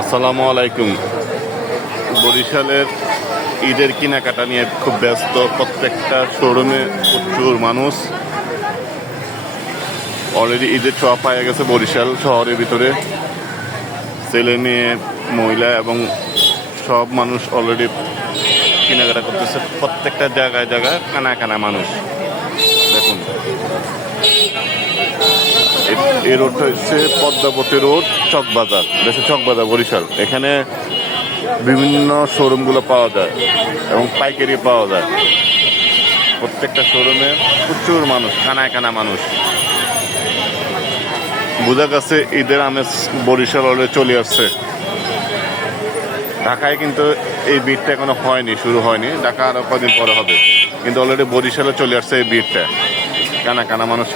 আসসালামু আলাইকুম। বরিশালের ঈদের কেনাকাটা নিয়ে খুব ব্যস্ত। প্রত্যেকটা শোরুমে প্রচুর মানুষ। অলরেডি ঈদের ছোঁয়া পাওয়া গেছে বরিশাল শহরের ভিতরে। ছেলে মেয়ে মহিলা এবং সব মানুষ অলরেডি কেনাকাটা করতেছে। প্রত্যেকটা জায়গায় জায়গায় কানা কানা মানুষ। দেখুন, এই রোডটা হচ্ছে পদ্মাবতী রোড, চকবাজার। দেশে চকবাজার বরিশাল। এখানে বিভিন্ন শোরুমগুলো পাওয়া যায় এবং পাইকারি পাওয়া যায়। প্রত্যেকটা শোরুমে প্রচুর মানুষ, কানায় কানা মানুষ। বোঝা গেছে ঈদের আমেজ বরিশাল অলরেডি চলে আসছে। ঢাকায় কিন্তু এই ভিড়টা এখনো হয়নি, শুরু হয়নি। ঢাকা আরো কদিন পরে হবে, কিন্তু অলরেডি বরিশালে চলে আসছে এই ভিড়টা। কানা কানা মানুষ,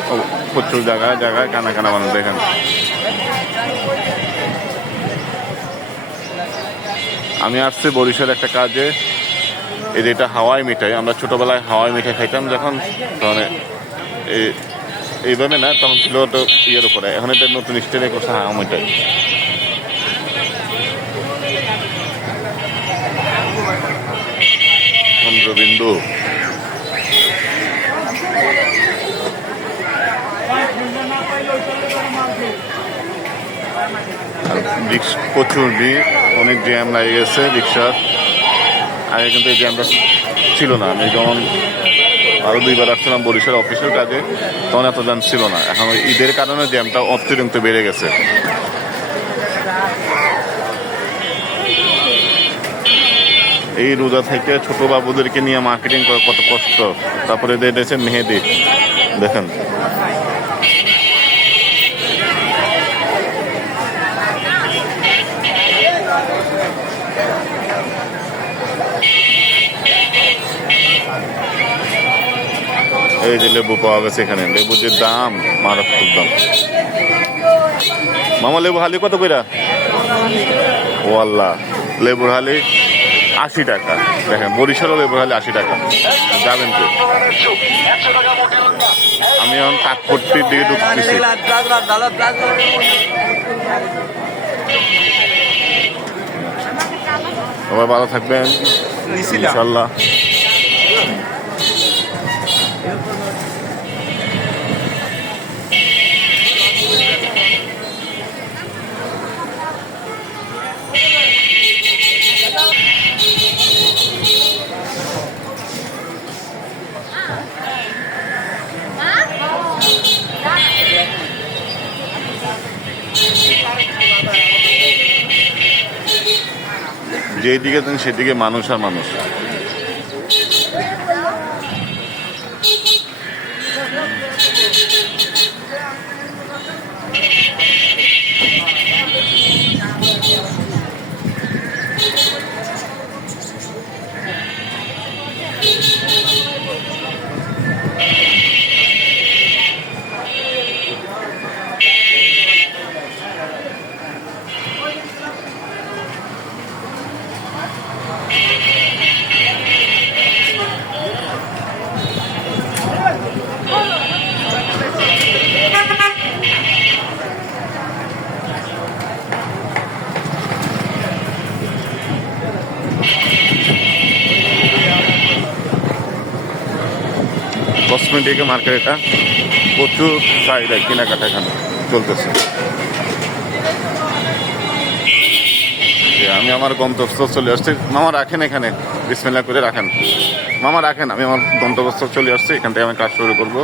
প্রচুর জায়গায় জায়গায় কানা কানা মানুষ। দেখেন, আমি আসছি বরিশাল একটা কাজে। এই যে এটা হাওয়াই মিঠাই। আমরা ছোটবেলায় হাওয়াই মিঠাই খাইতাম যখন, তখন এইভাবে না, তখন ছিল তো ইয়ের উপরে। এখন এটা নতুন স্টাইলে করছে হাওয়া মিঠাই। চন্দ্রবিন্দু, প্রচুর ভিড়, অনেক জ্যাম লাগে গেছে রিক্সার। আগে কিন্তু এই জ্যামটা ছিল না। আমি যখন আরো 2বার আসছিলাম বরিশাল অফিসের কাজে, তখন এত জ্যাম ছিল না। এখন ঈদের কারণে জ্যামটা অত্যন্ত বেড়ে গেছে। এই রোজা থেকে ছোট বাবুদেরকে নিয়ে মার্কেটিং করা কত কষ্ট। তারপরে দিয়েছে মেহেদি। দেখেন, এই যে লেবু পাওয়া গেছে এখানে। লেবুর যে দাম, মারাত্মক দাম। মামা, লেবু হালি কত কইরা? ও আল্লাহ, লেবুর হালি 80 টাকা। দেখেন, বরিশালও লেবুর হালি 80 টাকা। যাবেন তো? আমি এখন কাঠপট্টির দিকে ঢুকতেছি। সবাই ভালো থাকবেন ইনশাল্লাহ। যেদিকে দেন সেদিকে মানুষ আর মানুষ। কসমেটিক মার্কেট, এটা প্রচুর চাহিদা, কেনাকাটা এখানে চলতেছে। আমি আমার গন্তব্যস্থল চলে আসছি। মামা রাখেন এখানে, বিসমিল্লাহ করে রাখেন। মামা রাখেন, আমি আমার গন্তব্যস্থল চলে আসছি। এখান থেকে আমি কাজ শুরু করবো।